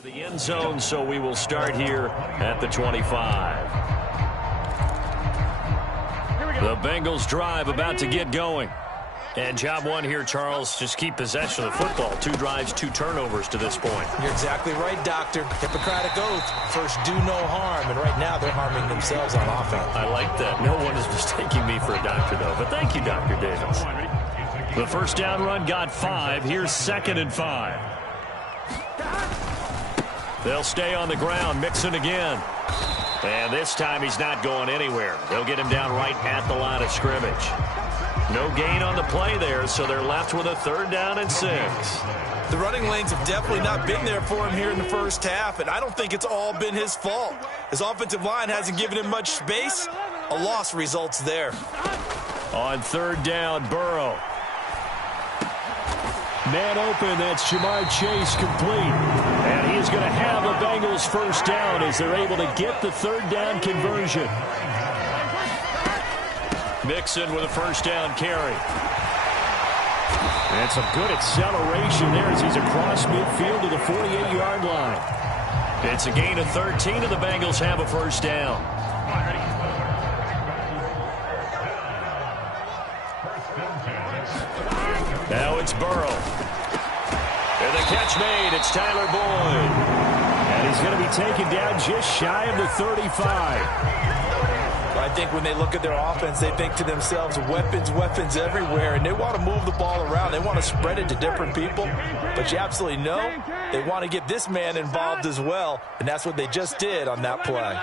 The end zone, so we will start here at the 25. The Bengals drive about to get going. And job one here, Charles, just keep possession of the football. 2 drives, 2 turnovers to this point. You're exactly right, Doctor. Hippocratic oath. First, do no harm. And right now, they're harming themselves on offense. I like that. No one is mistaking me for a doctor, though. But thank you, Dr. Davis. The first down run got 5. Here's 2nd and 5. They'll stay on the ground. Mixon again. And this time he's not going anywhere. They'll get him down right at the line of scrimmage. No gain on the play there, so they're left with a 3rd down and 6. The running lanes have definitely not been there for him here in the first half, and I don't think it's all been his fault. His offensive line hasn't given him much space. A loss results there. On 3rd down, Burrow. Man open, that's Jamar Chase complete. And he is going to have the Bengals first down as they're able to get the 3rd down conversion. Mixon with a first down carry. And some good acceleration there as he's across midfield to the 48-yard line. It's a gain of 13 and the Bengals have a first down. Now it's Burrow. And the catch made. It's Tyler Boyd. And he's going to be taken down just shy of the 35. I think when they look at their offense, they think to themselves, weapons, weapons everywhere, and they want to move the ball around. They want to spread it to different people, but you absolutely know they want to get this man involved as well, and that's what they just did on that play.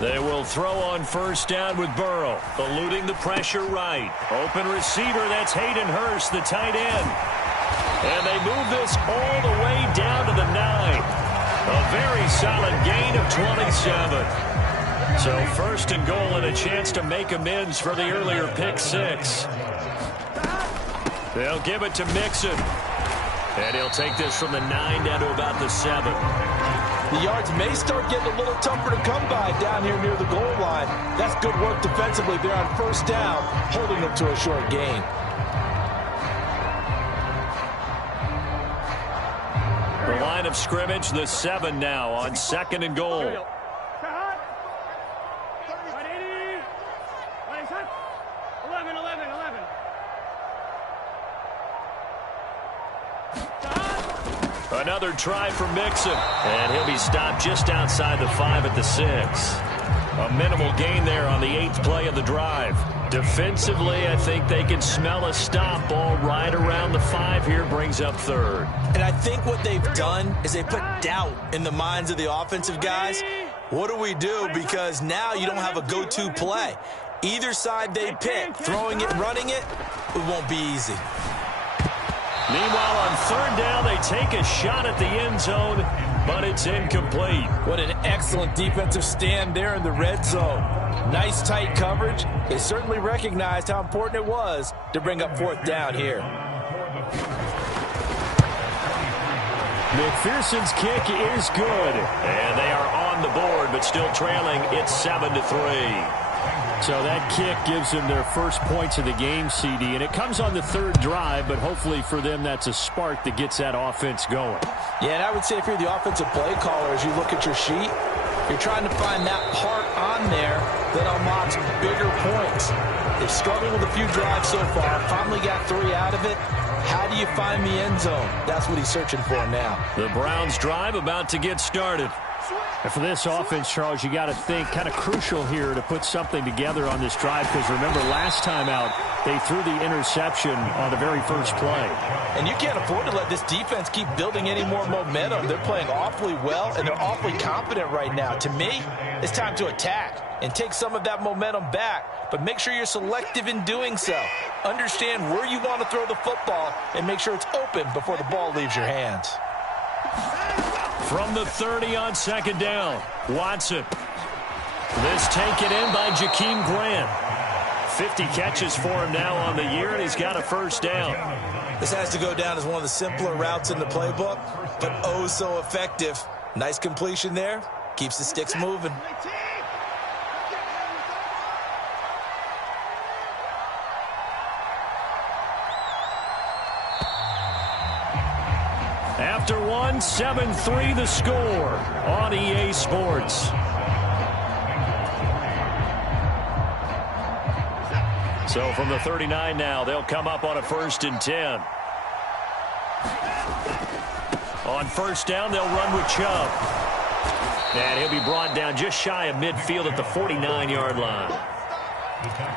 They will throw on first down with Burrow, eluding the pressure right. Open receiver, that's Hayden Hurst, the tight end. And they move this all the way down to the 9. A very solid gain of 27. So 1st and goal and a chance to make amends for the earlier pick 6. They'll give it to Mixon. And he'll take this from the 9 down to about the 7. The yards may start getting a little tougher to come by down here near the goal line. That's good work defensively there on first down, holding them to a short gain. The line of scrimmage, the 7 now on 2nd and goal. Another try for Mixon, and he'll be stopped just outside the 5 at the 6. A minimal gain there on the 8th play of the drive. Defensively, I think they can smell a stop. Ball right around the 5 here, brings up 3rd. And I think what they've done is they put doubt in the minds of the offensive guys. What do we do? Because now you don't have a go-to play. Either side they pick, throwing it, running it, it won't be easy. Meanwhile, on 3rd down, they take a shot at the end zone, but it's incomplete. What an excellent defensive stand there in the red zone. Nice tight coverage. They certainly recognized how important it was to bring up 4th down here. McPherson's kick is good. And they are on the board, but still trailing. It's 7-3. So that kick gives them their first points of the game, CD, and it comes on the 3rd drive, but hopefully for them that's a spark that gets that offense going. Yeah, and I would say if you're the offensive play caller, as you look at your sheet, you're trying to find that part on there that unlocks bigger points. They've struggled with a few drives so far, finally got 3 out of it. How do you find the end zone? That's what he's searching for now. The Browns drive about to get started. And for this offense, Charles, you got to think kind of crucial here to put something together on this drive, because remember last time out they threw the interception on the very first play. And you can't afford to let this defense keep building any more momentum. They're playing awfully well, and they're awfully confident right now. To me, it's time to attack and take some of that momentum back, but make sure you're selective in doing so. Understand where you want to throw the football and make sure it's open before the ball leaves your hands. From the 30 on 2nd down, Watson. This taken in by Jakeem Grant. 50 catches for him now on the year, and he's got a first down. This has to go down as one of the simpler routes in the playbook, but oh so effective. Nice completion there. Keeps the sticks moving. after one. 7-3 the score on EA Sports. So from the 39 now, they'll come up on a 1st and 10. On 1st down, they'll run with Chubb. And he'll be brought down just shy of midfield at the 49-yard line.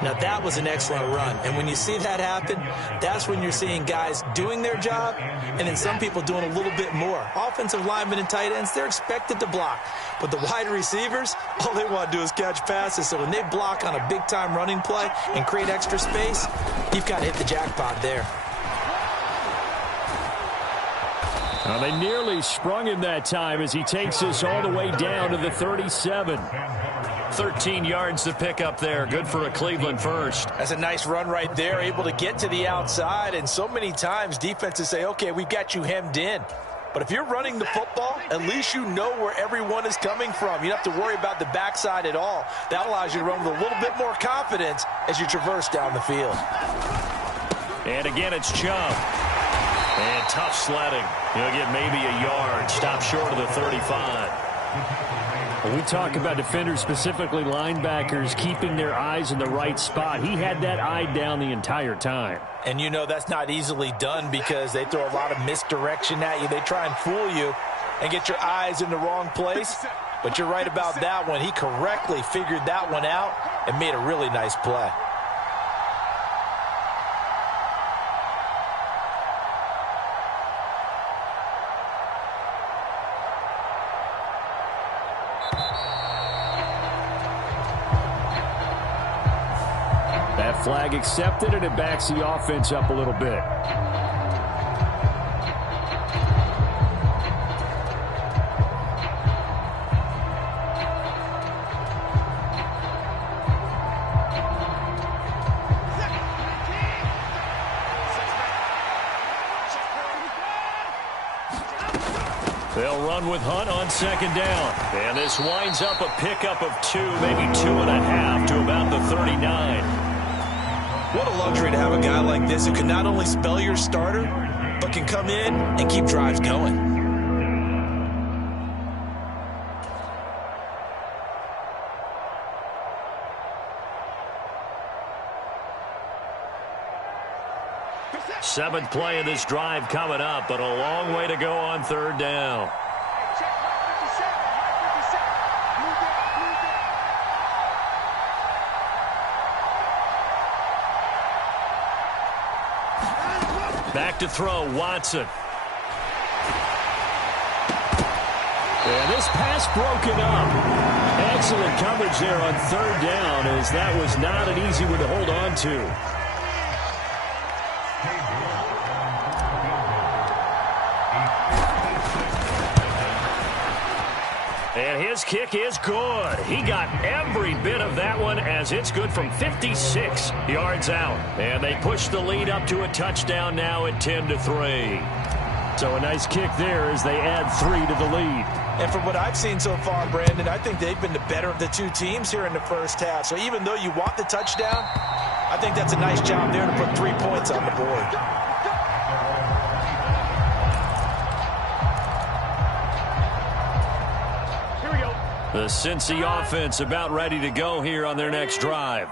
Now, that was an excellent run. And when you see that happen, that's when you're seeing guys doing their job and then some people doing a little bit more. Offensive linemen and tight ends, they're expected to block. But the wide receivers, all they want to do is catch passes. So when they block on a big-time running play and create extra space, you've got to hit the jackpot there. Well, they nearly sprung him that time as he takes us all the way down to the 37. 13 yards to pick up there. Good for a Cleveland first. That's a nice run right there, able to get to the outside. And so many times defenses say, okay, we've got you hemmed in. But if you're running the football, at least you know where everyone is coming from. You don't have to worry about the backside at all. That allows you to run with a little bit more confidence as you traverse down the field. And again, it's Chubb. And tough sledding. He'll get maybe a yard. Stop short of the 35. When we talk about defenders, specifically linebackers, keeping their eyes in the right spot, he had that eye down the entire time. And you know that's not easily done because they throw a lot of misdirection at you. They try and fool you and get your eyes in the wrong place. But you're right about that one. He correctly figured that one out and made a really nice play. That flag accepted, and it backs the offense up a little bit. They'll run with Hunt on 2nd down. And this winds up a pickup of 2, maybe 2.5 to about the 39. What a luxury to have a guy like this who can not only spell your starter, but can come in and keep drives going. Seventh play of this drive coming up, but a long way to go on 3rd down. Back to throw, Watson. And this pass broken up. Excellent coverage there on 3rd down, as that was not an easy one to hold on to. And his kick is good. He got every bit of that one as it's good from 56 yards out. And they push the lead up to a touchdown now at 10-3. So a nice kick there as they add 3 to the lead. And from what I've seen so far, Brandon, I think they've been the better of the two teams here in the first half. So even though you want the touchdown, I think that's a nice job there to put 3 points on the board. The Cincy offense about ready to go here on their next drive.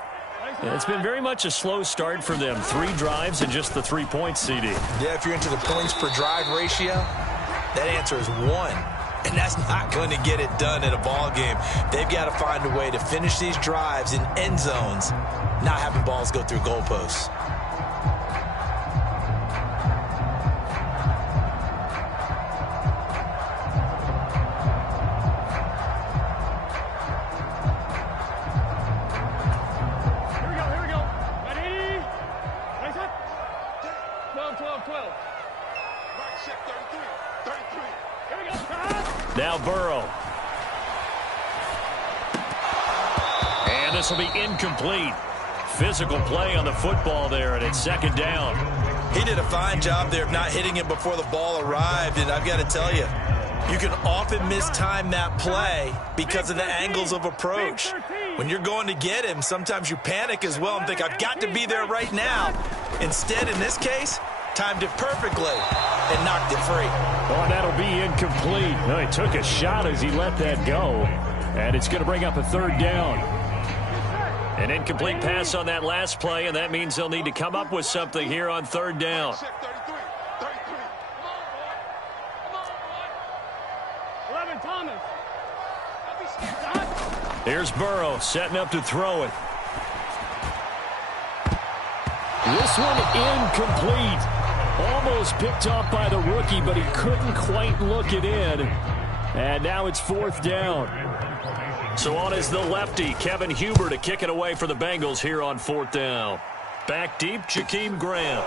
It's been very much a slow start for them. 3 drives and just the 3 points, CD. Yeah, if you're into the points per drive ratio, that answer is 1. And that's not going to get it done in a ball game. They've got to find a way to finish these drives in end zones, not having balls go through goalposts. Now Burrow. And this will be incomplete. Physical play on the football there, and it's 2nd down. He did a fine job there of not hitting it before the ball arrived, and I've got to tell you, you can often mistime that play because of the angles of approach. When you're going to get him, sometimes you panic as well and think, I've got to be there right now. Instead, in this case, timed it perfectly and knocked it free. Oh, that'll be incomplete. No, he took a shot as he let that go, and it's going to bring up a third down. An incomplete pass on that last play, and that means they'll need to come up with something here on third down. Here's Burrow setting up to throw it. This one incomplete. Almost picked off by the rookie, but he couldn't quite look it in. And now it's fourth down. So on is the lefty, Kevin Huber, to kick it away for the Bengals here on fourth down. Back deep, Jakeem Graham.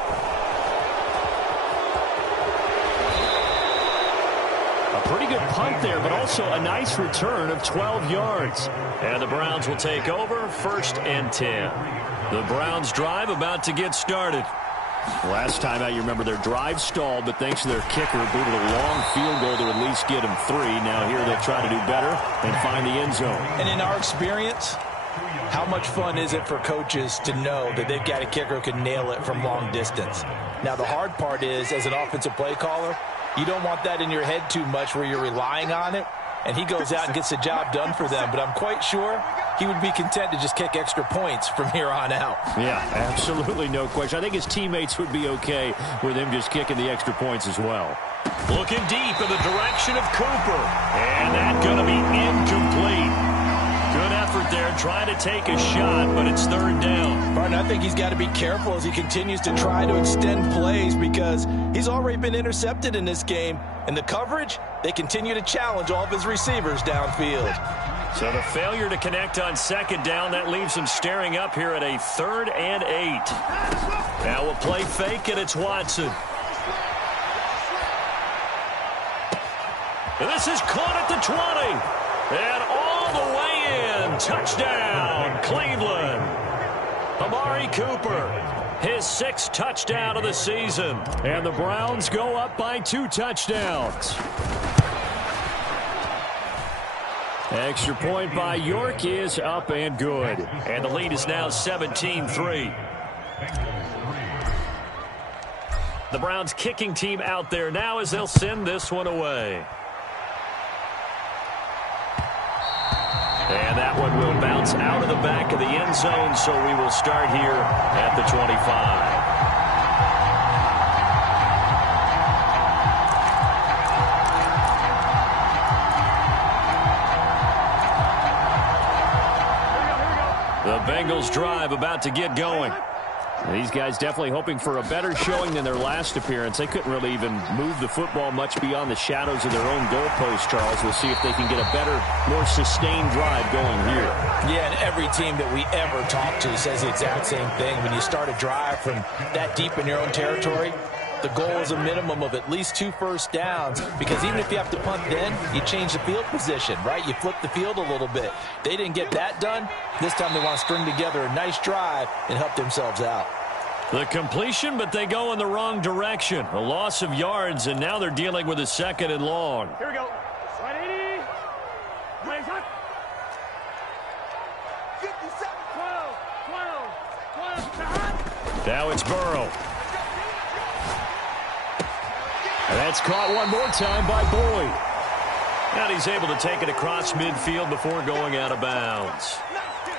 A pretty good punt there, but also a nice return of 12 yards. And the Browns will take over, 1st and 10. The Browns drive about to get started. Last time out, you remember their drive stalled, but thanks to their kicker, booted a long field goal to at least get them 3. Now here they'll try to do better and find the end zone. And in our experience, how much fun is it for coaches to know that they've got a kicker who can nail it from long distance? Now the hard part is, as an offensive play caller, you don't want that in your head too much where you're relying on it, and he goes out and gets the job done for them. But I'm quite sure he would be content to just kick extra points from here on out. Yeah, absolutely no question. I think his teammates would be okay with him just kicking the extra points as well. Looking deep in the direction of Cooper. And that's going to be incomplete. Good effort there, trying to take a shot, but it's third down. Martin, I think he's got to be careful as he continues to try to extend plays because he's already been intercepted in this game. And the coverage, they continue to challenge all of his receivers downfield. So the failure to connect on second down, that leaves him staring up here at a 3rd and 8. Now we'll play fake, and it's Watson. And this is caught at the 20. And all the way in. Touchdown, Cleveland. Amari Cooper, his 6th touchdown of the season. And the Browns go up by 2 touchdowns. Extra point by York is up and good. And the lead is now 17-3. The Browns kicking team out there now as they'll send this one away. And that one will bounce out of the back of the end zone, so we will start here at the 25. The Bengals drive about to get going. These guys definitely hoping for a better showing than their last appearance. They couldn't really even move the football much beyond the shadows of their own goalpost, Charles. We'll see if they can get a better, more sustained drive going here. Yeah, and every team that we ever talk to says the exact same thing. When you start a drive from that deep in your own territory, the goal is a minimum of at least 2 first downs, because even if you have to punt then, you change the field position, right? You flip the field a little bit. They didn't get that done. This time they want to string together a nice drive and help themselves out. The completion, but they go in the wrong direction. A loss of yards, and now they're dealing with a 2nd and long. Here we go. Slide 80. Plays up. 57. 12. Now it's Burrow. And that's caught one more time by Boyd. And he's able to take it across midfield before going out of bounds.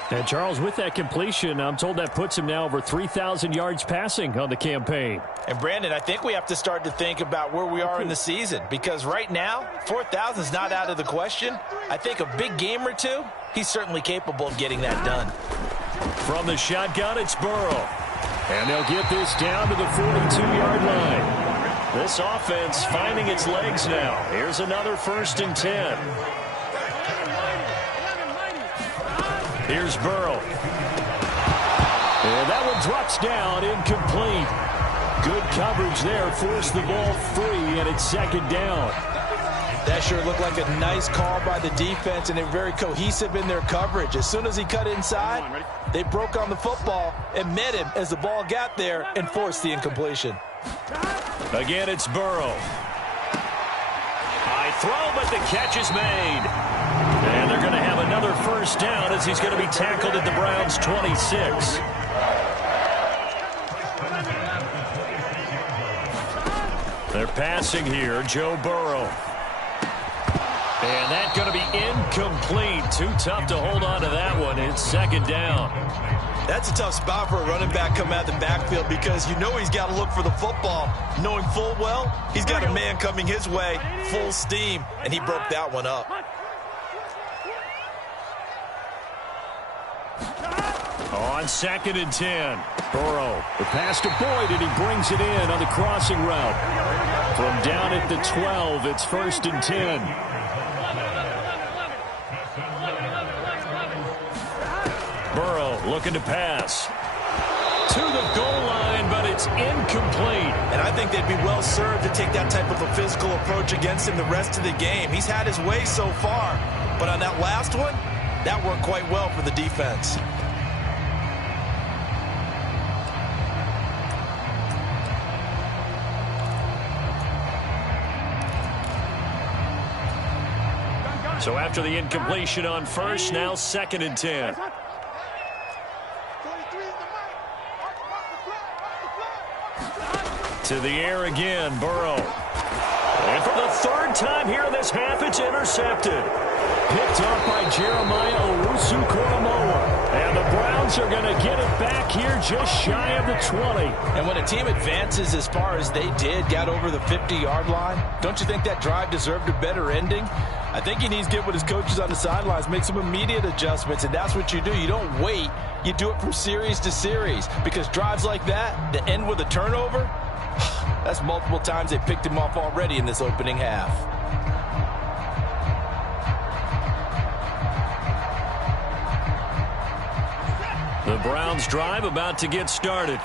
And Charles, with that completion, I'm told that puts him now over 3,000 yards passing on the campaign. And Brandon, I think we have to start to think about where we are in the season, because right now, 4,000 is not out of the question. I think a big game or two, he's certainly capable of getting that done. From the shotgun, it's Burrow. And they'll get this down to the 42-yard line. This offense finding its legs now. Here's another 1st and 10. Here's Burrow. And that one drops down, incomplete. Good coverage there, forced the ball free, and it's 2nd down. That sure looked like a nice call by the defense, and they're very cohesive in their coverage. As soon as he cut inside, they broke on the football and met him as the ball got there and forced the incompletion. Again, it's Burrow. High throw, but the catch is made. And they're going to have another 1st down as he's going to be tackled at the Browns' 26. They're passing here, Joe Burrow. And that's going to be incomplete. Too tough to hold on to that one. It's second down. That's a tough spot for a running back coming out of the backfield because you know he's got to look for the football, knowing full well he's got a man coming his way, full steam, and he broke that one up. On 2nd and 10. Burrow, the pass to Boyd, and he brings it in on the crossing route. From down at the 12, it's 1st and 10. Burrow looking to pass. To the goal line, but it's incomplete. And I think they'd be well served to take that type of a physical approach against him the rest of the game. He's had his way so far, but on that last one, that worked quite well for the defense. So after the incompletion on first, now 2nd and 10. To the air again, Burrow. And for the 3rd time here in this half, it's intercepted. Picked up by Jeremiah Owusu-Koramoah. And the Browns are going to get it back here just shy of the 20. And when a team advances as far as they did, got over the 50-yard line, don't you think that drive deserved a better ending? I think he needs to get with his coaches on the sidelines, make some immediate adjustments, and that's what you do. You don't wait. You do it from series to series because drives like that end with a turnover, that's multiple times they picked him off already in this opening half. The Browns drive about to get started.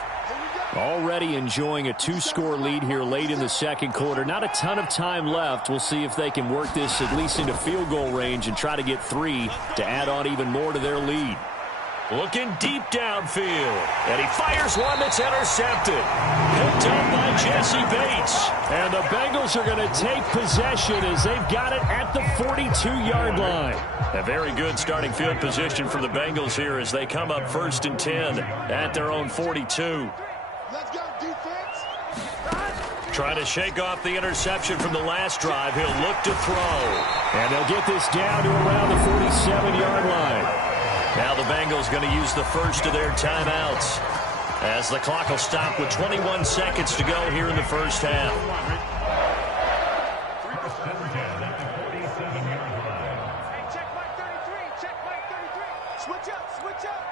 Already enjoying a 2-score lead here late in the 2nd quarter. Not a ton of time left. We'll see if they can work this at least into field goal range and try to get 3 to add on even more to their lead. Looking deep downfield. And he fires one that's intercepted. Picked up by Jesse Bates. And the Bengals are going to take possession as they've got it at the 42-yard line. A very good starting field position for the Bengals here as they come up 1st and 10 at their own 42. Let's go, defense. Trying to shake off the interception from the last drive. He'll look to throw. And they'll get this down to around the 47-yard line. Now the Bengals going to use the first of their timeouts as the clock will stop with 21 seconds to go here in the first half. Check Mike 33. Check Mike 33. Switch up. Switch up.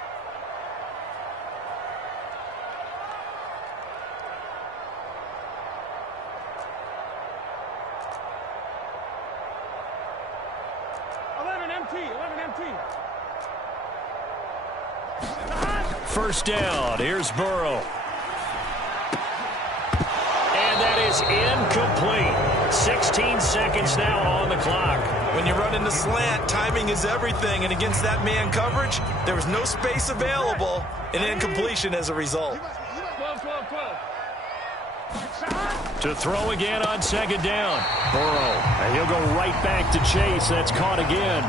First down. Here's Burrow. And that is incomplete. 16 seconds now on the clock. When you run in the slant, timing is everything. And against that man coverage, there was no space available. An incompletion as a result. 12. To throw again on 2nd down. Burrow. And he'll go right back to Chase. That's caught again.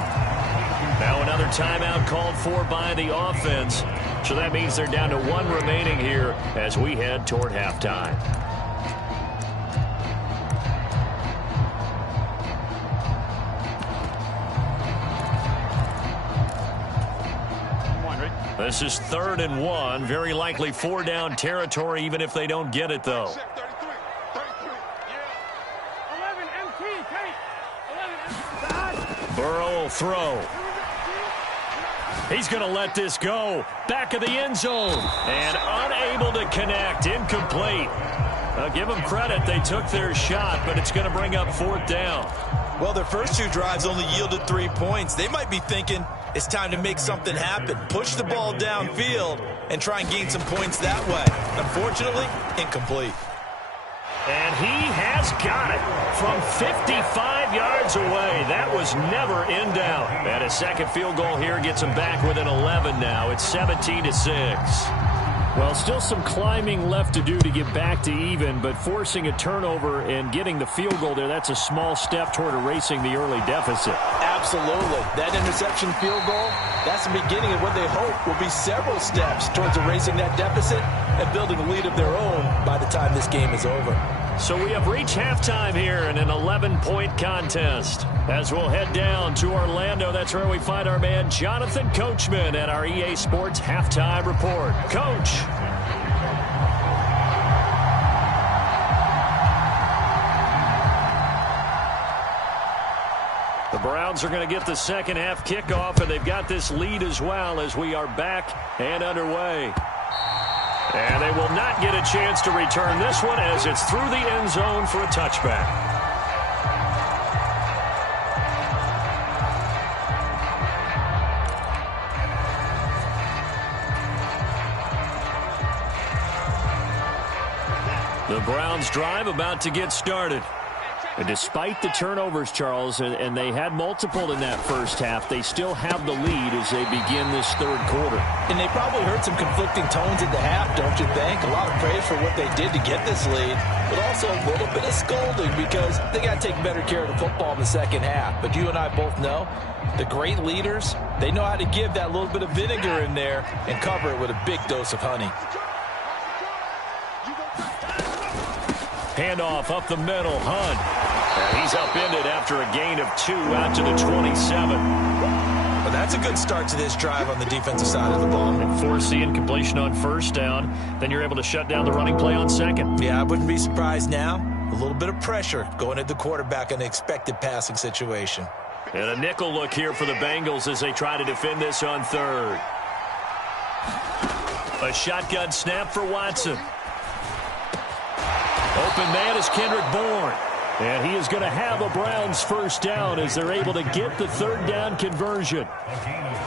Now another timeout called for by the offense. So that means they're down to 1 remaining here as we head toward halftime. This is 3rd and 1. Very likely 4-down territory even if they don't get it, though. 11 MT, Kate. 11 MT. Burrow will throw. He's going to let this go. Back of the end zone. And unable to connect. Incomplete. I'll give them credit. They took their shot, but it's going to bring up 4th down. Well, their first 2 drives only yielded 3 points. They might be thinking it's time to make something happen. Push the ball downfield and try and gain some points that way. Unfortunately, incomplete. And he has got it from 55 yards away. That was never in doubt. And a second field goal here gets him back within 11 now. It's 17-6. Well, still some climbing left to do to get back to even, but forcing a turnover and getting the field goal there, that's a small step toward erasing the early deficit. Absolutely. That interception field goal, that's the beginning of what they hope will be several steps towards erasing that deficit and building a lead of their own by the time this game is over. So we have reached halftime here in an 11-point contest. As we'll head down to Orlando, that's where we find our man Jonathan Coachman at our EA Sports Halftime Report. Coach. The Browns are going to get the second half kickoff, and they've got this lead as well as we are back and underway. And they will not get a chance to return this one as it's through the end zone for a touchback. The Browns drive about to get started. And despite the turnovers, Charles, and they had multiple in that first half, they still have the lead as they begin this third quarter. And they probably heard some conflicting tones at the half, don't you think? A lot of praise for what they did to get this lead, but also a little bit of scolding because they got to take better care of the football in the second half. But you and I both know the great leaders, they know how to give that little bit of vinegar in there and cover it with a big dose of honey. Handoff up the middle, Hunt. And he's upended after a gain of 2 out to the 27. Well, that's a good start to this drive on the defensive side of the ball. And forcing completion on first down. Then you're able to shut down the running play on second. Yeah, I wouldn't be surprised now. A little bit of pressure going at the quarterback in an expected passing situation. And a nickel look here for the Bengals as they try to defend this on third. A shotgun snap for Watson. Open man is Kendrick Bourne. And he is going to have a Browns first down as they're able to get the third down conversion.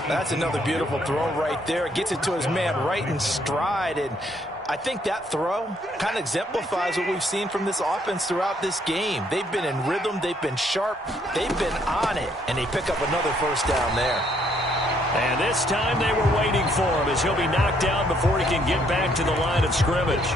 That's another beautiful throw right there. It gets it to his man right in stride. And I think that throw kind of exemplifies what we've seen from this offense throughout this game. They've been in rhythm. They've been sharp. They've been on it. And they pick up another first down there. And this time they were waiting for him as he'll be knocked out before he can get back to the line of scrimmage.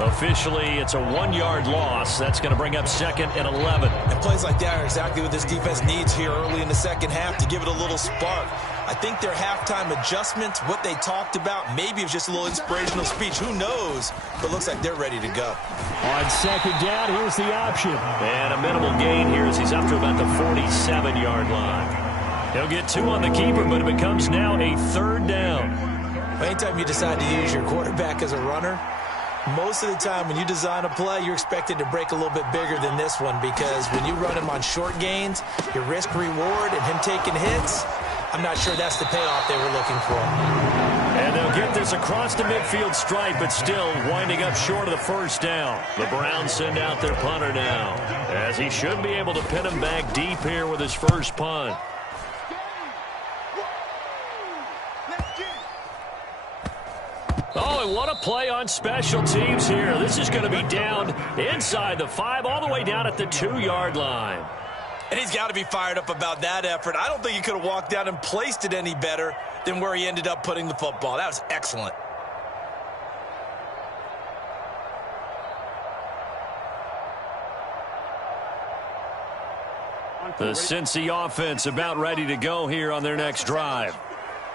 Officially, it's a 1-yard loss. That's going to bring up 2nd and 11. And plays like that are exactly what this defense needs here early in the second half to give it a little spark. I think their halftime adjustments, what they talked about, maybe it was just a little inspirational speech. Who knows? But it looks like they're ready to go. On second down, here's the option. And a minimal gain here as he's up to about the 47-yard line. He'll get 2 on the keeper, but it becomes now a third down. Anytime you decide to use your quarterback as a runner, most of the time when you design a play, you're expected to break a little bit bigger than this one because when you run him on short gains, your risk-reward and him taking hits, I'm not sure that's the payoff they were looking for. And they'll get this across the midfield stripe, but still winding up short of the first down. The Browns send out their punter now, as he should be able to pin him back deep here with his first punt. Oh, and what a play on special teams here. This is going to be down inside the 5, all the way down at the 2-yard line. And he's got to be fired up about that effort. I don't think he could have walked down and placed it any better than where he ended up putting the football. That was excellent. The Cincy offense about ready to go here on their next drive.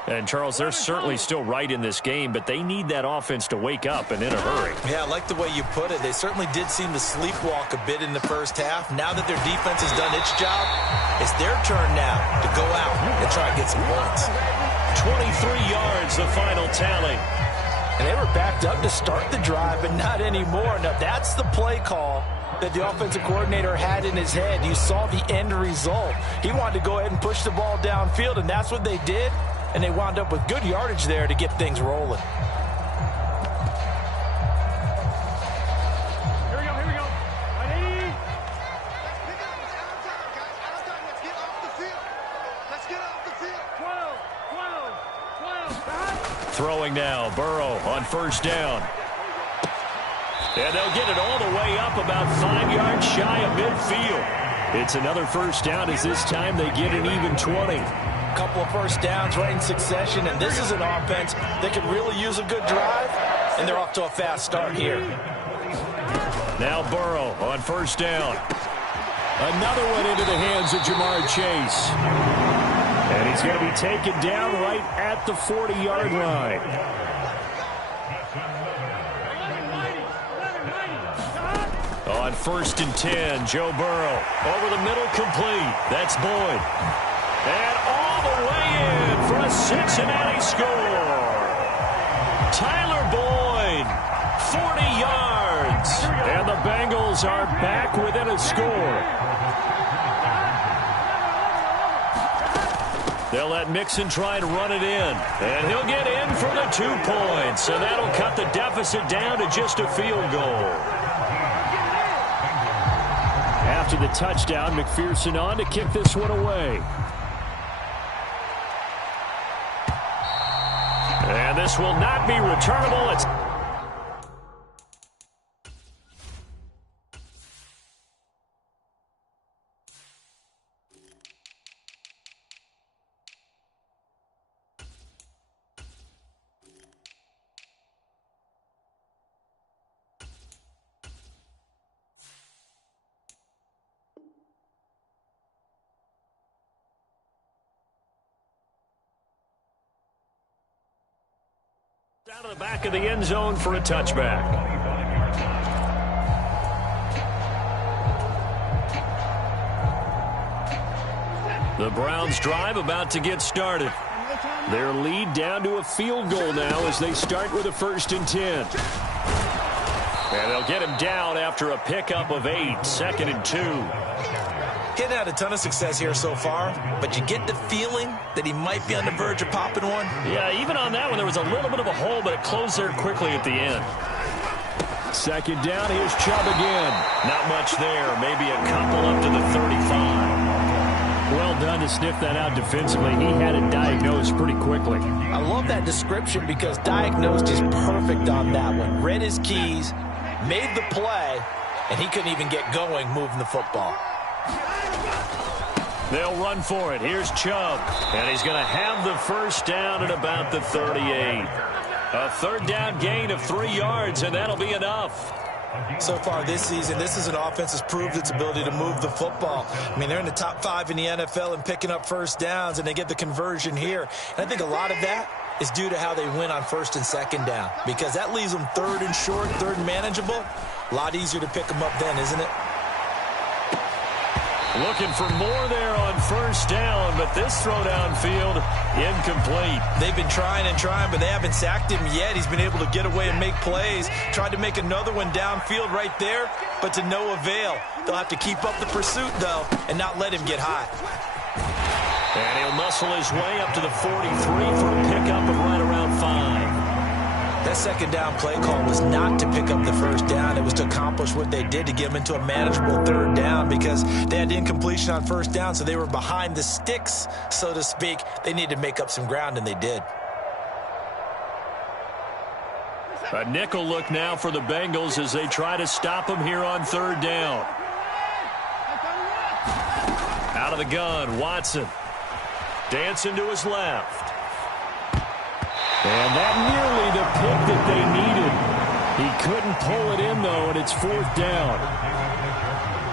And, Charles, they're certainly still right in this game, but they need that offense to wake up and in a hurry. Yeah, I like the way you put it. They certainly did seem to sleepwalk a bit in the first half. Now that their defense has done its job, it's their turn now to go out and try and get some points. 23 yards, the final tally. And they were backed up to start the drive, but not anymore. Now, that's the play call that the offensive coordinator had in his head. You saw the end result. He wanted to go ahead and push the ball downfield, and that's what they did. And they wound up with good yardage there to get things rolling. Here we go, here we go. 180. Let's get off the field. Let's get off the field. 12. Throwing now, Burrow on first down. And they'll get it all the way up about 5 yards shy of midfield. It's another first down as this time they get an even 20. Couple of first downs right in succession, and this is an offense that could really use a good drive, and they're off to a fast start here. Now Burrow on first down. Another one into the hands of Jamar Chase. And he's going to be taken down right at the 40-yard line. On 1st and 10, Joe Burrow. Over the middle, complete. That's Boyd. And all the way in for a Cincinnati score. Tyler Boyd, 40 yards. And the Bengals are back within a score. They'll let Mixon try to run it in. And he'll get in for the 2 points. And that'll cut the deficit down to just a field goal. After the touchdown, McPherson on to kick this one away. And this will not be returnable. It's out of the back of the end zone for a touchback. The Browns drive about to get started. Their lead down to a field goal now as they start with a 1st and 10. And they'll get him down after a pickup of 8, 2nd and 2. He's had a ton of success here so far, but you get the feeling that he might be on the verge of popping one. Yeah, even on that one, there was a little bit of a hole, but it closed there quickly at the end. 2nd down, here's Chubb again. Not much there, maybe a couple up to the 35. Well done to sniff that out defensively. He had it diagnosed pretty quickly. I love that description because diagnosed is perfect on that one. Read his keys, made the play, and he couldn't even get going moving the football. They'll run for it. Here's Chubb. And he's going to have the 1st down at about the 38. A 3rd down gain of 3 yards, and that'll be enough. So far this season, this is an offense that's proved its ability to move the football. I mean, they're in the top 5 in the NFL in picking up 1st downs, and they get the conversion here. And I think a lot of that is due to how they win on 1st and 2nd down, because that leaves them 3rd and short, 3rd and manageable. A lot easier to pick them up then, isn't it? Looking for more there on 1st down, but this throw downfield, incomplete. They've been trying and trying, but they haven't sacked him yet. He's been able to get away and make plays. Tried to make another one downfield right there, but to no avail. They'll have to keep up the pursuit, though, and not let him get hot. And he'll muscle his way up to the 43 for a pickup of right around 5. That 2nd down play call was not to pick up the 1st down. It was to accomplish what they did to get them into a manageable 3rd down because they had incompletion on 1st down, so they were behind the sticks, so to speak. They needed to make up some ground, and they did. A nickel look now for the Bengals as they try to stop him here on 3rd down. Out of the gun, Watson. Dancing to his left. And that nearly the pick that they needed. He couldn't pull it in, though, and it's 4th down.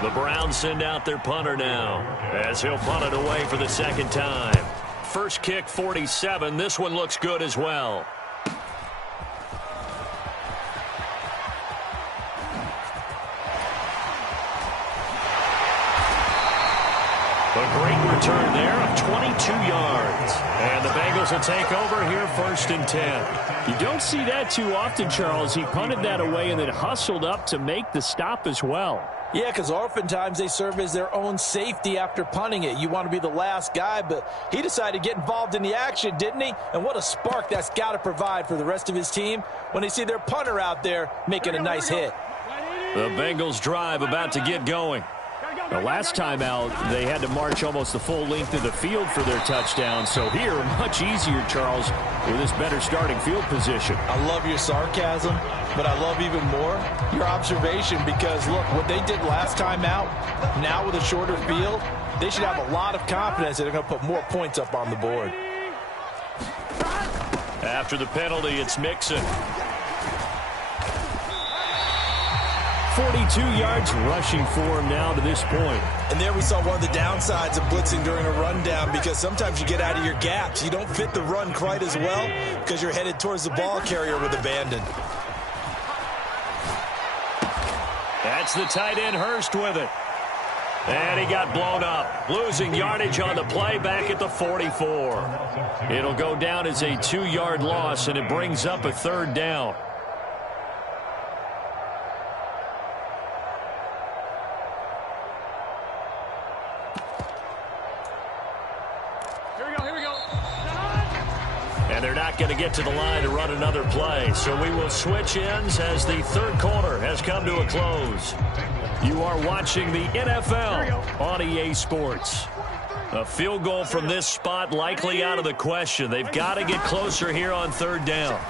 The Browns send out their punter now as he'll punt it away for the 2nd time. First kick, 47. This one looks good as well. A great return there of 22 yards. And the Bengals will take over here 1st and 10. You don't see that too often, Charles. He punted that away and then hustled up to make the stop as well. Yeah, because oftentimes they serve as their own safety after punting it. You want to be the last guy, but he decided to get involved in the action, didn't he? And what a spark that's got to provide for the rest of his team when they see their punter out there making a nice hit. The Bengals drive about to get going. The last time out, they had to march almost the full length of the field for their touchdown. So here, much easier, Charles, with this better starting field position. I love your sarcasm, but I love even more your observation because, look, what they did last time out, now with a shorter field, they should have a lot of confidence that they're going to put more points up on the board. After the penalty, it's Mixon. 42 yards rushing for him now to this point. And there we saw one of the downsides of blitzing during a rundown because sometimes you get out of your gaps. You don't fit the run quite as well because you're headed towards the ball carrier with abandon. That's the tight end Hurst with it. And he got blown up. Losing yardage on the play back at the 44. It'll go down as a 2-yard loss, and it brings up a 3rd down. Here we go. And they're not going to get to the line to run another play. So we will switch ends as the 3rd quarter has come to a close. You are watching the NFL on EA Sports. A field goal from this spot likely out of the question. They've got to get closer here on 3rd down.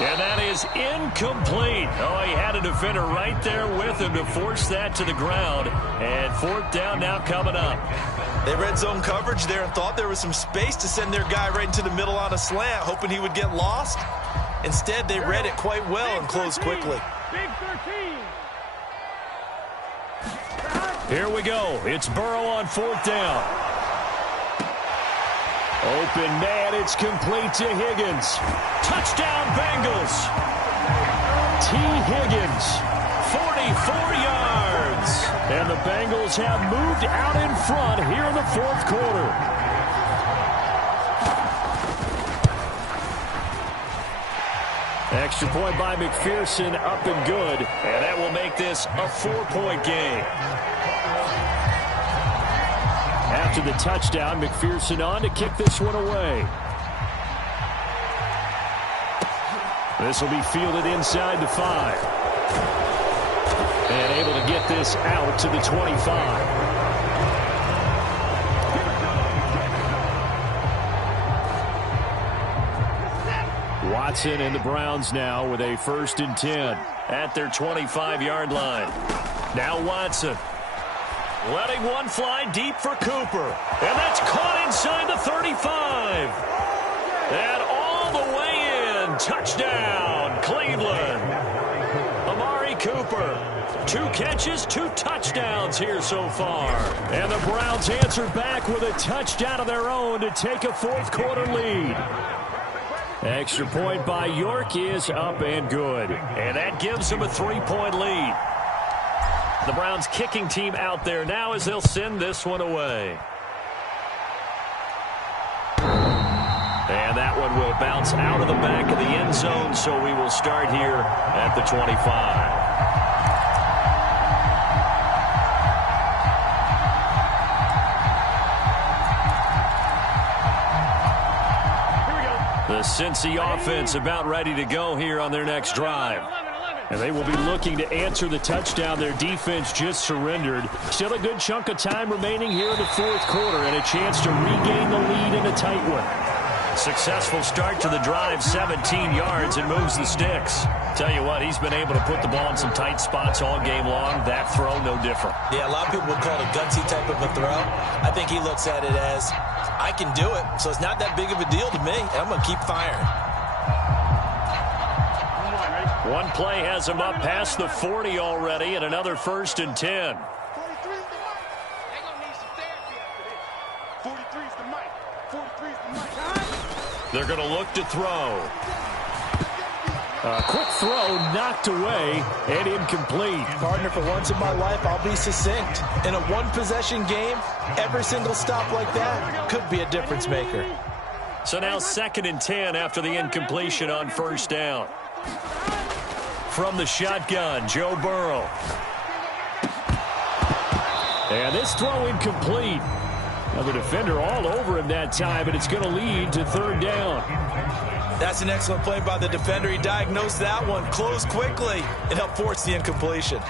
And that is incomplete. Oh, he had a defender right there with him to force that to the ground. And 4th down now coming up. They read zone coverage there and thought there was some space to send their guy right into the middle on a slant, hoping he would get lost. Instead, they read it quite well and closed quickly. Big 13. Here we go. It's Burrow on 4th down. Open man, it's complete to Higgins. Touchdown Bengals. T. Higgins, 44 yards. And the Bengals have moved out in front here in the 4th quarter. Extra point by McPherson, up and good. And that will make this a 4-point game. After the touchdown, McPherson on to kick this one away. This will be fielded inside the 5. And able to get this out to the 25. Watson and the Browns now with a 1st and 10 at their 25-yard line. Now Watson letting one fly deep for Cooper. And that's caught inside the 35. And all the way in. Touchdown, Cleveland. Amari Cooper. 2 catches, 2 touchdowns here so far. And the Browns answer back with a touchdown of their own to take a 4th quarter lead. Extra point by York is up and good. And that gives them a 3-point lead. The Browns kicking team out there now as they'll send this one away. And that one will bounce out of the back of the end zone, so we will start here at the 25. The Cincy offense about ready to go here on their next drive. And they will be looking to answer the touchdown their defense just surrendered. Still a good chunk of time remaining here in the 4th quarter and a chance to regain the lead in a tight one. Successful start to the drive, 17 yards, and moves the sticks. Tell you what, he's been able to put the ball in some tight spots all game long. That throw, no different. Yeah, a lot of people would call it a gutsy type of a throw. I think he looks at it as, I can do it, so it's not that big of a deal to me, and I'm going to keep firing. One play has him up past the 40 already, and another 1st and 10. 43's the mic. They're going to need some therapy after this. 43's the mic. 43's the mic. They're going to look to throw. A quick throw knocked away and incomplete. Partner, for once in my life, I'll be succinct. In a one-possession game, every single stop like that could be a difference maker. So now 2nd and 10 after the incompletion on 1st down. From the shotgun, Joe Burrow. And this throw incomplete. Now the defender all over him that time, but it's going to lead to 3rd down. That's an excellent play by the defender. He diagnosed that one, closed quickly, and helped force the incompletion.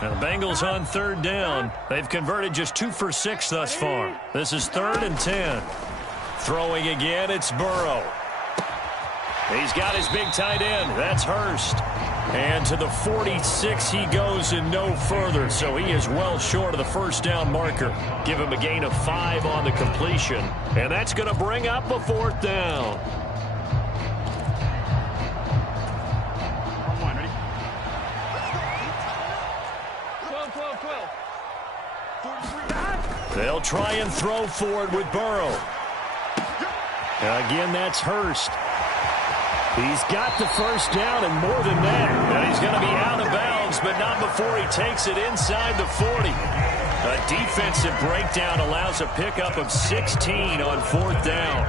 And the Bengals on 3rd down. They've converted just 2 for 6 thus far. This is 3rd and 10. Throwing again, it's Burrow. He's got his big tight end. That's Hurst. And to the 46 he goes and no further. So he is well short of the 1st down marker. Give him a gain of 5 on the completion. And that's going to bring up a 4th down. On 1, ready? 12. They'll try and throw for it with Burrow. Again, that's Hurst. He's got the first down and more than that. And he's going to be out of bounds, but not before he takes it inside the 40. A defensive breakdown allows a pickup of 16 on 4th down.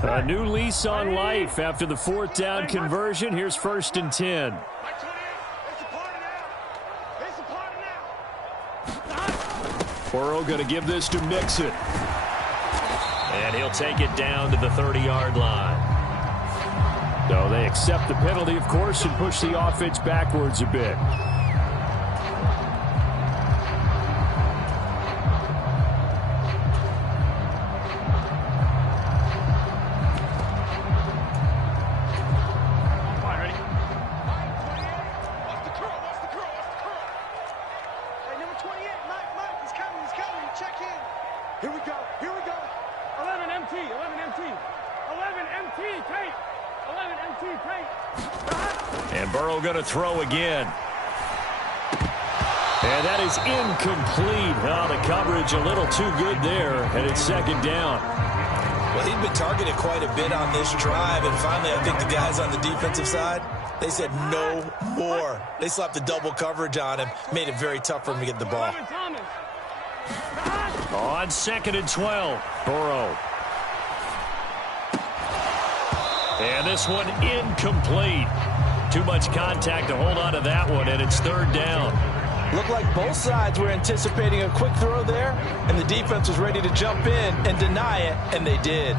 A new lease on life after the 4th down conversion. Here's 1st and 10. Burrow going to give this to Mixon. And he'll take it down to the 30-yard line. So they accept the penalty, of course, and push the offense backwards a bit. And Burrow going to throw again. And that is incomplete. Oh, the coverage a little too good there, and it's 2nd down. Well, he'd been targeted quite a bit on this drive, and finally I think the guys on the defensive side, they said no more. They slapped the double coverage on him, made it very tough for him to get the ball. On 2nd and 12, Burrow. And this one incomplete. Too much contact to hold on to that one, and it's 3rd down. Looked like both sides were anticipating a quick throw there, and the defense was ready to jump in and deny it, and they did.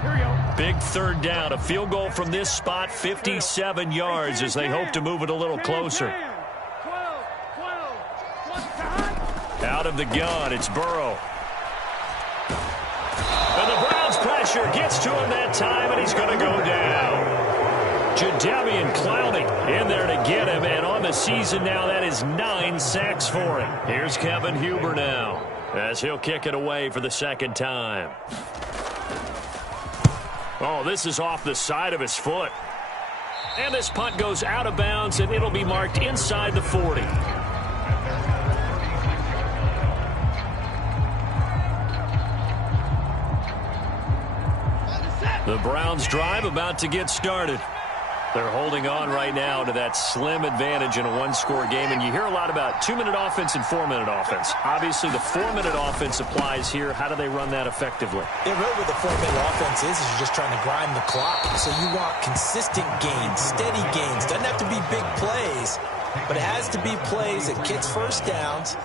Here we go. Big 3rd down. A field goal from this spot, 57 yards as they hope to move it a little closer. 12. Out of the gun, it's Burrow. And the Browns pressure gets to him that time, and he's going to go down. Jadeveon Clowney in there to get him, and on the season now, that is 9 sacks for him. Here's Kevin Huber now, as he'll kick it away for the 2nd time. Oh, this is off the side of his foot. And this punt goes out of bounds, and it'll be marked inside the 40. The Browns drive about to get started. They're holding on right now to that slim advantage in a one-score game, and you hear a lot about 2-minute offense and 4-minute offense. Obviously, the 4-minute offense applies here. How do they run that effectively? Yeah, really what the 4-minute offense is you're just trying to grind the clock. So you want consistent gains, steady gains. Doesn't have to be big plays, but it has to be plays that gets first downs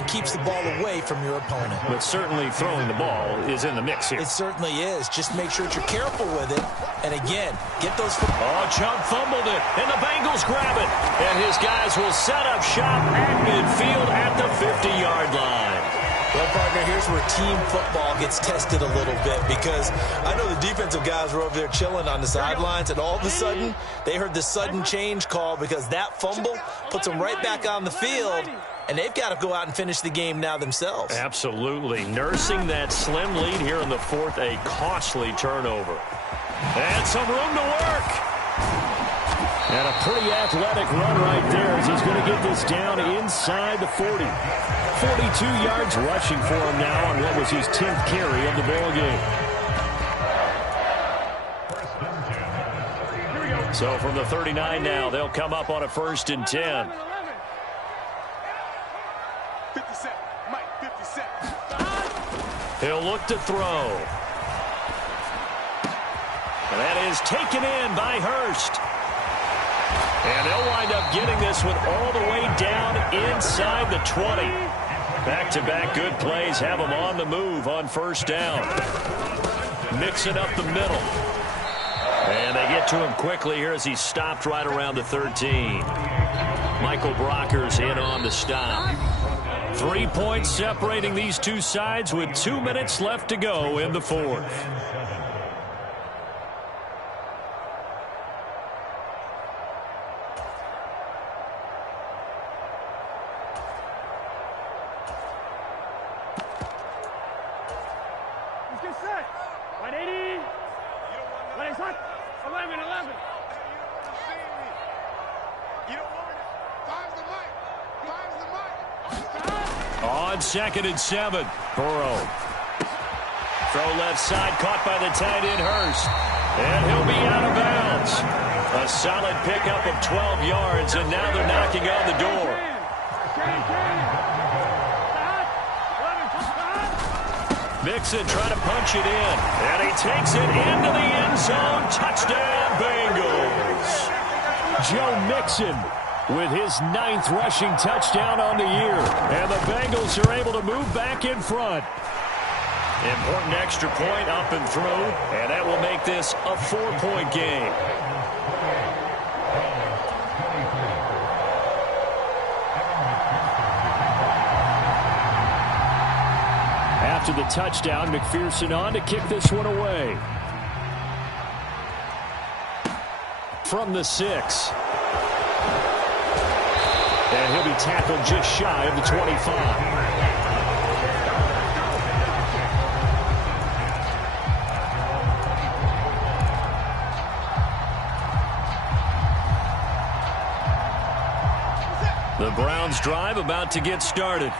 and keeps the ball away from your opponent. But certainly throwing the ball is in the mix here. It certainly is. Just make sure that you're careful with it. And again, get those... Oh, Chubb fumbled it, and the Bengals grab it. And his guys will set up shop at midfield at the 50-yard line. Well, partner, here's where team football gets tested a little bit, because I know the defensive guys were over there chilling on the sidelines, and all of a sudden, they heard the sudden change call because that fumble puts them right back on the field, and they've got to go out and finish the game now themselves. Absolutely. Nursing that slim lead here in the 4th, a costly turnover. And some room to work. And a pretty athletic run right there as he's going to get this down inside the 40. 42 yards rushing for him now on what was his 10th carry of the ball game. So from the 39 now, they'll come up on a 1st and 10. 57. Mike, 57. He'll look to throw. And that is taken in by Hurst. And they'll wind up getting this one all the way down inside the 20. Back-to-back good plays have them on the move on 1st down. Mixing up the middle. And they get to him quickly here as he's stopped right around the 13. Michael Brocker's in on the stop. 3 points separating these two sides with 2 minutes left to go in the 4th. Get set. 180. 11. You don't want it. Five's the mic. on 2nd and 7. Burrow. Throw left side, caught by the tight end, Hurst. And he'll be out of bounds. A solid pickup of 12 yards, and now they're knocking on the door. Mixon trying to punch it in, and he takes it into the end zone. Touchdown, Bengals. Joe Mixon with his 9th rushing touchdown on the year. And the Bengals are able to move back in front. Important extra point up and through, and that will make this a 4-point game. After the touchdown, McPherson on to kick this one away. From the 6. And he'll be tackled just shy of the 25. The Browns drive about to get started.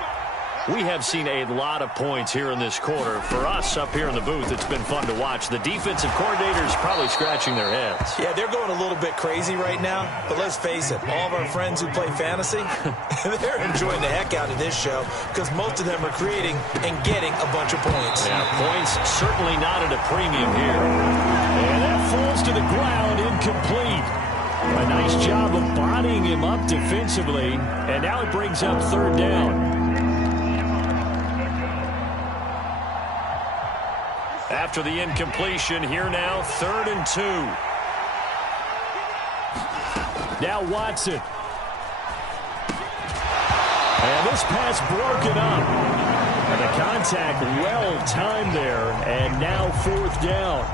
We have seen a lot of points here in this quarter. For us up here in the booth, it's been fun to watch. The defensive coordinators probably scratching their heads. Yeah, they're going a little bit crazy right now. But let's face it, all of our friends who play fantasy, they're enjoying the heck out of this show because most of them are creating and getting a bunch of points. Yeah, points certainly not at a premium here. And that falls to the ground, incomplete. A nice job of bodying him up defensively. And now it brings up 3rd down. After the incompletion, here now, 3rd and 2. Now Watson. And this pass broken up. And the contact well timed there. And now 4th down.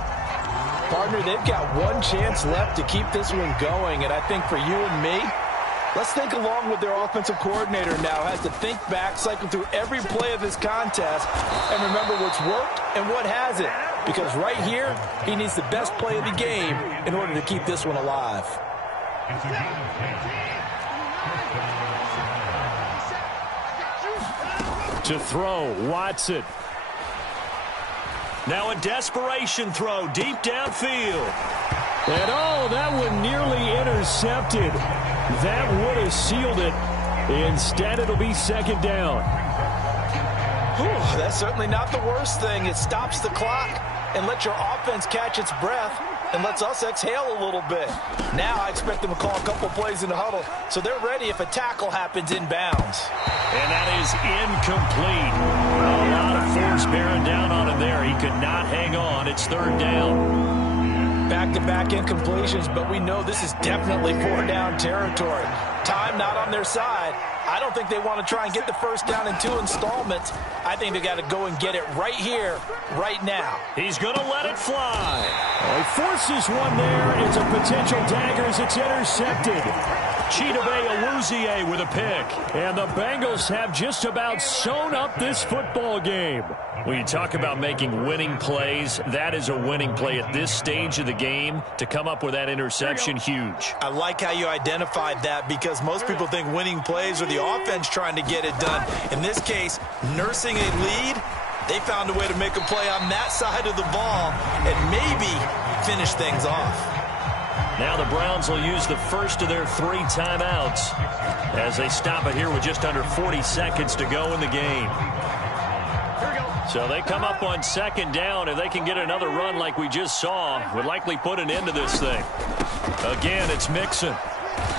Partner, they've got one chance left to keep this one going. And I think for you and me, let's think along with their offensive coordinator now. Has to think back, cycle through every play of this contest, and remember what's worked and what hasn't. Because right here, he needs the best play of the game in order to keep this one alive. To throw, Watson. Now a desperation throw deep downfield. And oh, that one nearly intercepted. That would have sealed it. Instead, it'll be 2nd down. Whew, that's certainly not the worst thing. It stops the clock and lets your offense catch its breath and lets us exhale a little bit. Now I expect them to call a couple plays in the huddle so they're ready if a tackle happens inbounds. And that is incomplete. A lot of force bearing down on him there. He could not hang on. It's 3rd down. Back-to-back incompletions, but we know this is definitely 4-down territory. Time not on their side. I don't think they want to try and get the 1st down in 2 installments. I think they got to go and get it right here, right now. He's going to let it fly. He forces one there. It's a potential dagger as it's intercepted. Chidobe Awuzie with a pick. And the Bengals have just about sewn up this football game. When you talk about making winning plays, that is a winning play at this stage of the game. To come up with that interception, huge. I like how you identified that because most people think winning plays are the offense trying to get it done. In this case, nursing a lead, they found a way to make a play on that side of the ball and maybe finish things off. Now the Browns will use the first of their 3 timeouts as they stop it here with just under 40 seconds to go in the game. So they come up on 2nd down. If they can get another run like we just saw, would likely put an end to this thing. Again, it's Mixon.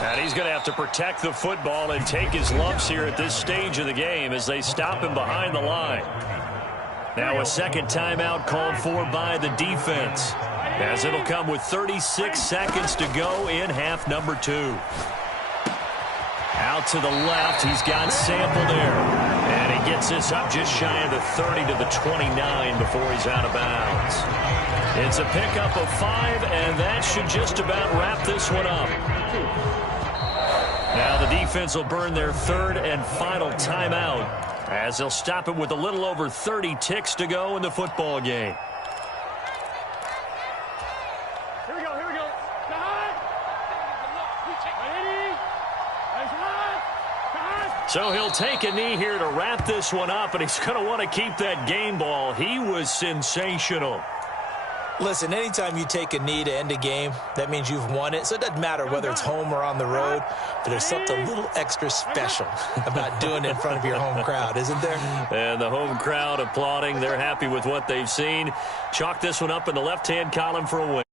And he's going to have to protect the football and take his lumps here at this stage of the game as they stop him behind the line. Now a 2nd timeout called for by the defense, as it'll come with 36 seconds to go in half number 2. Out to the left, he's got Sample there. And he gets this up just shy of the 30 to the 29 before he's out of bounds. It's a pickup of 5, and that should just about wrap this one up. Now the defense will burn their 3rd and final timeout as they'll stop it with a little over 30 ticks to go in the football game. Here we go, here we go. So he'll take a knee here to wrap this one up, and he's going to want to keep that game ball. He was sensational. Listen, anytime you take a knee to end a game, that means you've won it. So it doesn't matter whether it's home or on the road, but there's something a little extra special about doing it in front of your home crowd, isn't there? And the home crowd applauding. They're happy with what they've seen. Chalk this one up in the left-hand column for a win.